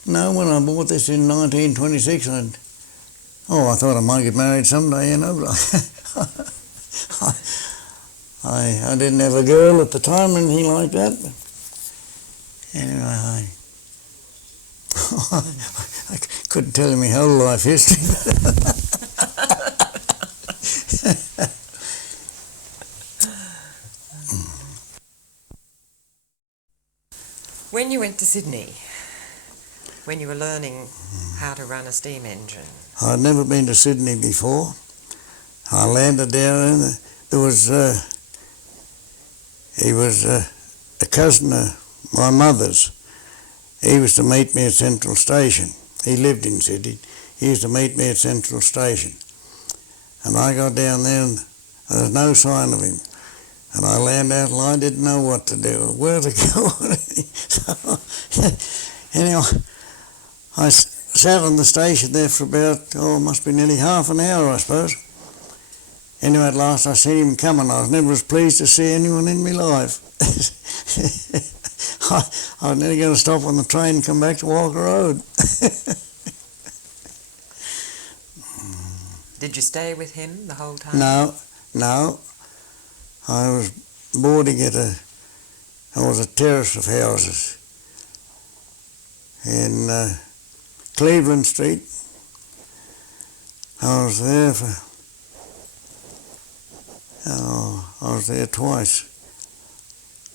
no, when I bought this in 1926, I thought I might get married someday, but I didn't have a girl at the time or anything like that. But anyway, I couldn't tell you my whole life history. When you went to Sydney, when you were learning how to run a steam engine? I'd never been to Sydney before. I landed down and there was, he was a cousin of my mother's. He was to meet me at Central Station. He lived in Sydney. He used to meet me at Central Station. And I got down there and there was no sign of him. And I landed out and I didn't know what to do, where to go. So, anyway, I sat on the station there for about, must be nearly half an hour, I suppose. Anyway, at last I seen him coming. I was never as pleased to see anyone in my life. I was nearly going to stop on the train and come back to Walker Road. Did you stay with him the whole time? No. I was boarding at a terrace of houses in Cleveland Street. I was there twice.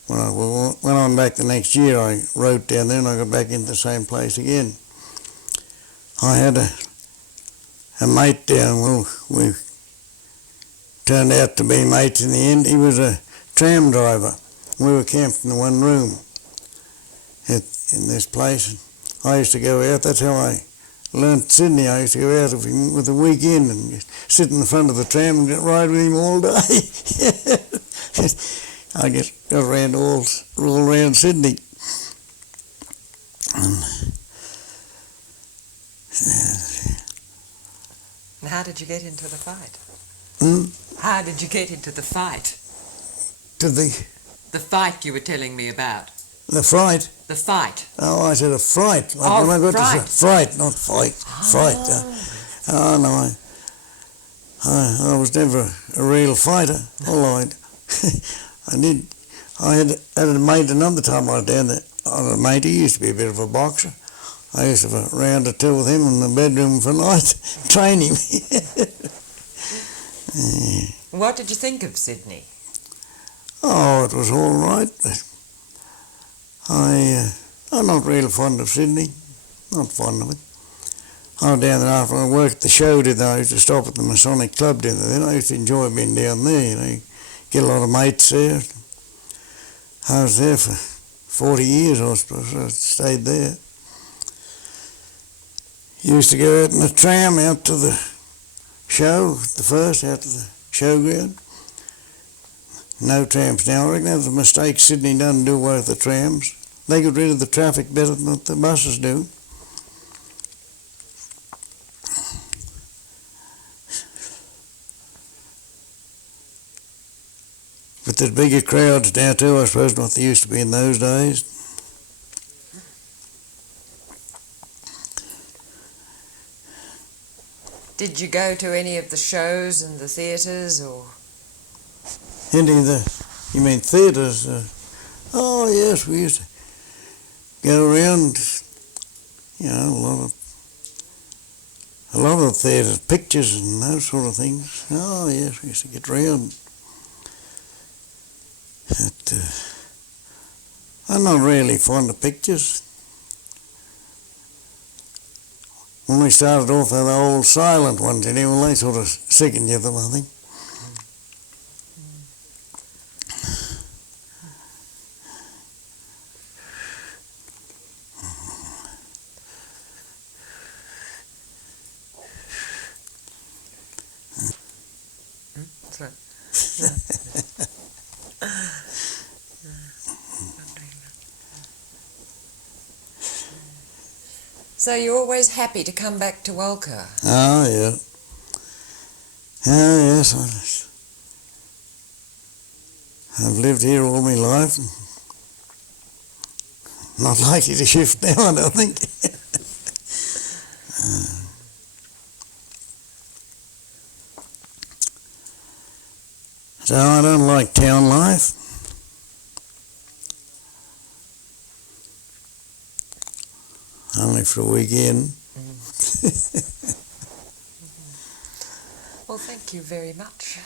When I went on back the next year, I wrote down there and I got back into the same place again. I had a mate down. Well, we turned out to be mates in the end. He was a tram driver. We were camped in one room in this place. I used to go out. That's how I learnt Sydney. I used to go out with a weekend and just sit in the front of the tram and ride with him all day. I got around all around Sydney. And how did you get into the fight? How did you get into the fight? The fight you were telling me about. The fright? The fight. Oh, I said a fright. Fright. Fright, not fight. Fright. No, I was never a real fighter. I lied. I had a mate another time I was down there. I had a mate, he used to be a bit of a boxer. I used to have a round or two with him in the bedroom for night, train him. Yeah. What did you think of Sydney? Oh, it was all right, but I'm not real fond of Sydney. Not fond of it. I was down there after I worked at the show, did I? I used to stop at the Masonic Club down there. I used to enjoy being down there, you know. Get a lot of mates there. I was there for 40 years, I suppose. I stayed there. Used to go out in the tram out to the show, out to the showground. No trams now. I reckon that was a mistake Sydney done do away with the trams. They got rid of the traffic better than what the buses do. But there's bigger crowds now too, I suppose, than what there used to be in those days. Did you go to any of the shows and the theatres, or? Any of the, you mean theatres? Oh yes, we used to go around, you know, a lot of theatres, pictures and those sort of things. Oh yes, we used to get round. But, I'm not really fond of pictures. When we started off, they were old silent ones, you know, they sort of sickened you them, I think. So you're always happy to come back to Walcha? Oh, yeah. Oh, yes. I've lived here all my life. And not likely to shift now, I don't think. So I don't like town life. Only for a weekend. Well, thank you very much.